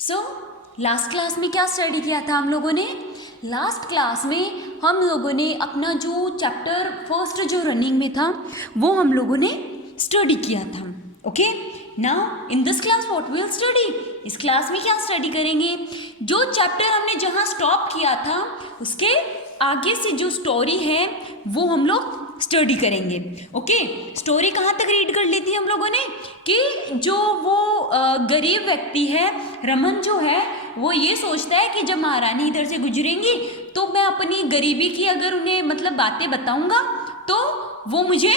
So last class में क्या study किया था हम लोगों ने? लास्ट क्लास में हम लोगों ने अपना जो चैप्टर फर्स्ट जो रनिंग में था वो हम लोगों ने स्टडी किया था. Okay, now in this class what we will study? इस क्लास में क्या स्टडी करेंगे? जो चैप्टर हमने जहाँ स्टॉप किया था उसके आगे से जो स्टोरी है वो हम लोग स्टडी करेंगे. ओके, स्टोरी कहाँ तक रीड कर ली थी हम लोगों ने कि जो वो गरीब व्यक्ति है रमन जो है वो ये सोचता है कि जब महारानी इधर से गुजरेंगी तो मैं अपनी गरीबी की अगर उन्हें मतलब बातें बताऊंगा तो वो मुझे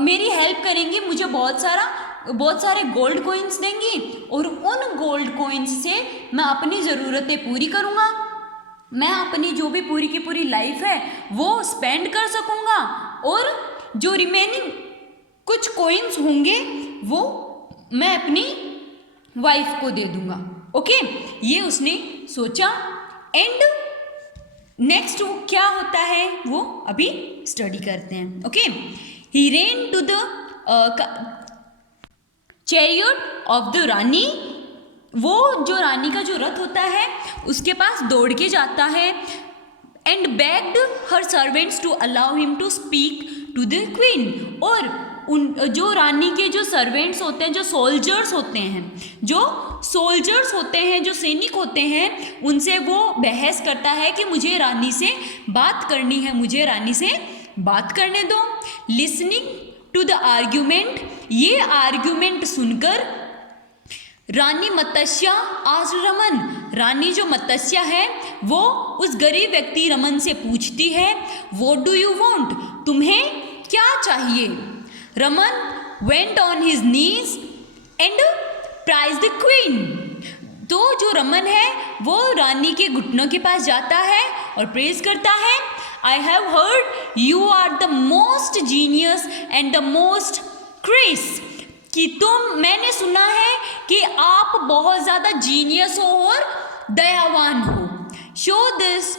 मेरी हेल्प करेंगी, मुझे बहुत सारे गोल्ड कॉइन्स देंगी और उन गोल्ड कॉइन्स से मैं अपनी ज़रूरतें पूरी करूँगा, मैं अपनी जो भी पूरी की पूरी लाइफ है वो स्पेंड कर सकूँगा और जो रिमेनिंग कुछ कॉइन्स होंगे वो मैं अपनी वाइफ को दे दूँगा. ओके, ये उसने सोचा. एंड नेक्स्ट क्या होता है वो अभी स्टडी करते हैं. Okay, he ran to the chariot of the rani. वो जो रानी का जो रथ होता है उसके पास दौड़ के जाता है. And begged her servants to allow him to speak to the queen. और उन जो रानी के जो सर्वेंट्स होते हैं, जो सोल्जर्स होते हैं, जो सैनिक होते हैं, उनसे वो बहस करता है कि मुझे रानी से बात करनी है, मुझे रानी से बात करने दो. Listening to the argument. ये आर्ग्यूमेंट सुनकर रानी मत्स्या आज रमन, रानी जो मत्स्या है वो उस गरीब व्यक्ति रमन से पूछती है, व्हाट डू यू वांट? तुम्हें क्या चाहिए? Raman went on his knees and praise the queen. तो जो रमन है वो रानी के घुटनों के पास जाता है और प्रेज करता है, I have heard you are the most genius and the most gracious. कि मैंने सुना है कि आप बहुत ज़्यादा जीनियस हो और दयावान हो. Show this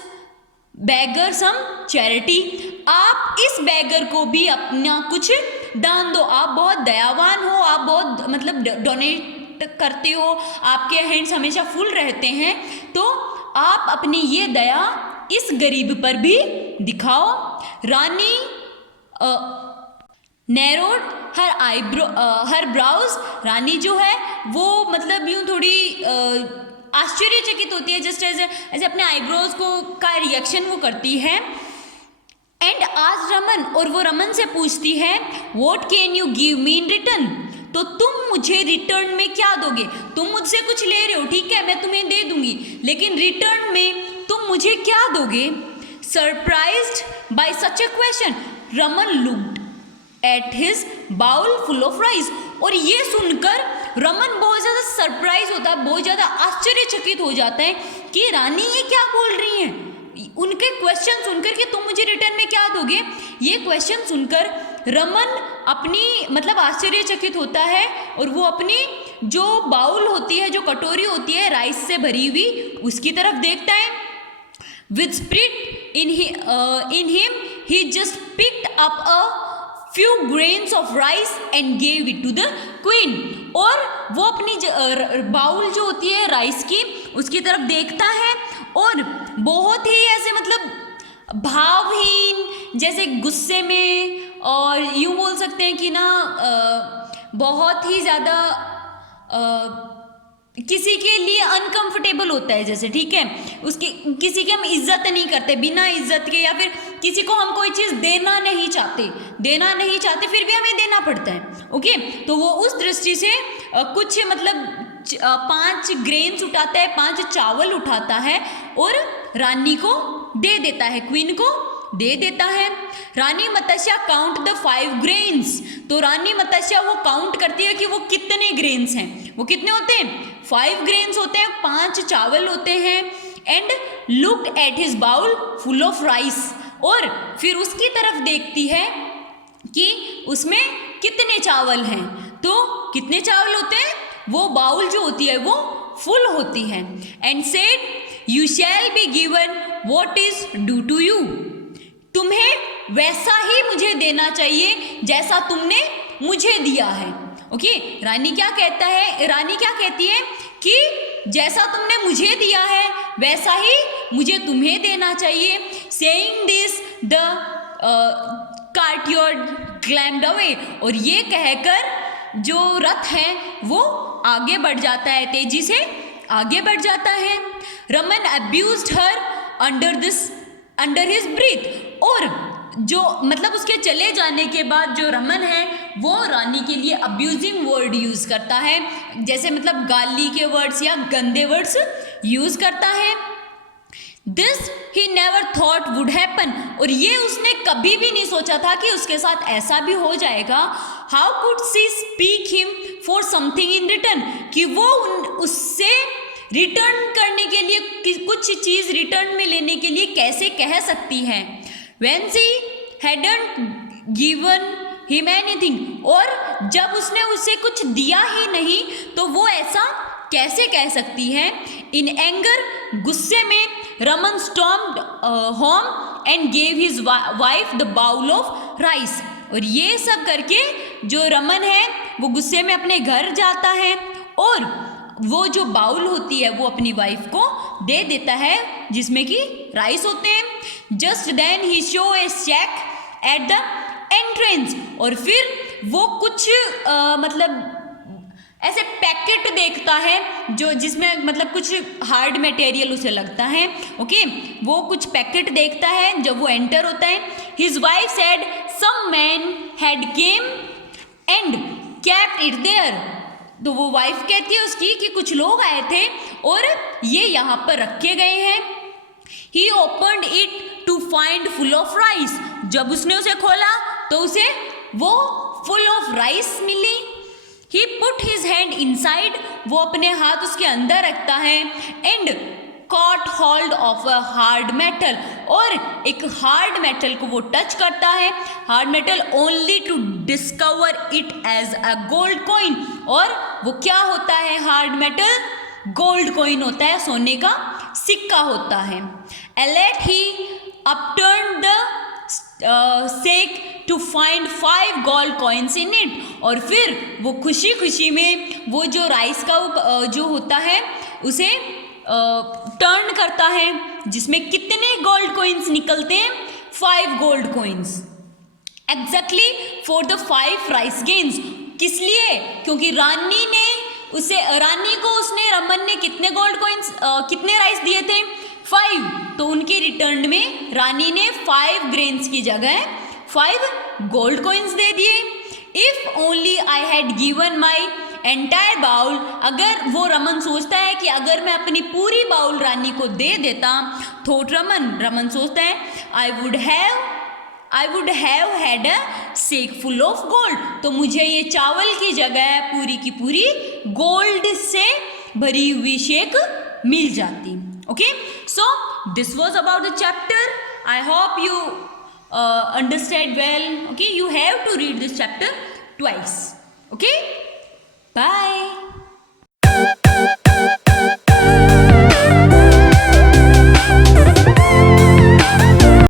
beggar some charity. आप इस बैगर को भी अपना कुछ दान दो. आप बहुत दयावान हो, आप बहुत मतलब डोनेट करते हो, आपके हैंड्स हमेशा फुल रहते हैं, तो आप अपनी ये दया इस गरीब पर भी दिखाओ. रानी नैरोड हर ब्राउज. रानी जो है वो मतलब यूँ थोड़ी आश्चर्यचकित होती है, जस्ट ऐसे अपने आईब्रोज को का रिएक्शन वो करती है. एंड आज रमन, और वो रमन से पूछती है, what can you give me in return? तो तुम मुझे रिटर्न में क्या दोगे? तुम मुझसे कुछ ले रहे हो, ठीक है, मैं तुम्हें दे दूंगी, लेकिन रिटर्न में तुम मुझे क्या दोगे? Surprised by such a question, Raman looked at his bowl full of rice. और ये सुनकर रमन बहुत ज़्यादा सरप्राइज होता है, बहुत ज़्यादा आश्चर्यचकित हो जाता है कि रानी ये क्या बोल रही हैं. उनके क्वेश्चन सुनकर कि तुम मुझे रिटर्न में क्या दोगे, ये क्वेश्चन सुनकर रमन अपनी मतलब आश्चर्यचकित होता है और वो अपनी जो बाउल होती है, जो कटोरी होती है राइस से भरी हुई, उसकी तरफ देखता है. With spirit in him he just picked up a few grains of rice and gave it to the queen. और वो अपनी बाउल जो होती है राइस की उसकी तरफ देखता है और बहुत ही ऐसे मतलब भावहीन, जैसे गुस्से में, और यूँ बोल सकते हैं कि ना बहुत ही ज़्यादा किसी के लिए अनकंफर्टेबल होता है, जैसे ठीक है उसकी किसी की हम इज्जत नहीं करते बिना इज्जत के, या फिर किसी को हम कोई चीज़ देना नहीं चाहते फिर भी हमें देना पड़ता है. ओके, तो वो उस दृष्टि से कुछ मतलब 5 ग्रेन्स उठाता है, 5 चावल उठाता है और रानी को दे देता है, क्वीन को दे देता है. रानी मत्स्या काउंट द 5 ग्रेन्स. तो रानी मत्स्या वो काउंट करती है कि वो कितने ग्रेन्स हैं. वो कितने होते हैं? 5 ग्रेन्स होते हैं, 5 चावल होते हैं. And look at his bowl full of rice. और फिर उसकी तरफ देखती है कि उसमें कितने चावल हैं. तो कितने चावल होते हैं? वो बाउल जो होती है वो फुल होती है. And said, you shall be given what is due to you. तुम्हें वैसा ही मुझे देना चाहिए जैसा तुमने मुझे दिया है. ओके, रानी क्या कहती है कि जैसा तुमने मुझे दिया है वैसा ही मुझे तुम्हें देना चाहिए। सेइंग दिस द कार्टियर्ड ग्लैम्ड अवे, और ये कहकर जो रथ है वो आगे बढ़ जाता है, तेजी से आगे बढ़ जाता है। Raman abused her under his breath, और जो मतलब उसके चले जाने के बाद जो रमन है वो रानी के लिए अब्यूजिंग वर्ड यूज करता है, जैसे मतलब गाली के वर्ड्स या गंदे वर्ड्स यूज करता है। This he never thought would happen, और ये उसने कभी भी नहीं सोचा था कि उसके साथ ऐसा भी हो जाएगा। How could see speak him for something in return, कि वो उससे रिटर्न करने के लिए कुछ चीज रिटर्न में लेने के लिए कैसे कह सकती है। When she hadn't given him anything, और जब उसने उसे कुछ दिया ही नहीं तो वो ऐसा कैसे कह सकती है। इन एंगर, गुस्से में, Raman stormed home and gave his wife the bowl of rice, और ये सब करके जो रमन है वो गुस्से में अपने घर जाता है और वो जो बाउल होती है वो अपनी वाइफ को दे देता है जिसमें कि राइस होते हैं। Just then he saw a sack at the entrance, और फिर वो कुछ मतलब ऐसे पैकेट देखता है जो जिसमें मतलब कुछ हार्ड मटेरियल उसे लगता है। ओके, वो कुछ पैकेट देखता है जब वो एंटर होता है। His wife said some man had came and kept it there, तो वो वाइफ कहती है उसकी कि कुछ लोग आए थे और ये यहाँ पर रखे गए हैं। He opened it to find full of rice, जब उसने उसे खोला तो उसे वो फुल ऑफ राइस मिली। He put his hand inside, वो अपने हाथ उसके अंदर रखता है। And caught hold of a hard metal, और एक हार्ड मेटल को वो टच करता है, hard metal, only to discover it as a gold coin, और वो क्या होता है हार्ड मेटल? गोल्ड कॉइन होता है, सोने का सिक्का होता है। Elated he upturned the sack to find 5 gold coins in it, और फिर वो खुशी खुशी में वो जो राइस का जो होता है उसे टर्न करता है जिसमें कितने गोल्ड कॉइन्स निकलते हैं? 5 gold coins, exactly for the 5 rice gains. किस लिए? क्योंकि रानी को उसने रमन ने कितने गोल्ड कॉइन्स कितने राइस दिए थे? 5, तो उनके रिटर्न में रानी ने 5 ग्रेन्स की जगह 5 गोल्ड कॉइन्स दे दिए। If only I had given my entire bowl, अगर वो रमन सोचता है कि अगर मैं अपनी पूरी बाउल रानी को दे देता, थॉट रमन सोचता है I would have had a sack full of gold, तो मुझे ये चावल की जगह पूरी की पूरी गोल्ड से भरी हुई शेक मिल जाती। Okay, so this was about the chapter. I hope you understand well. Okay, you have to read this chapter twice. Okay, bye.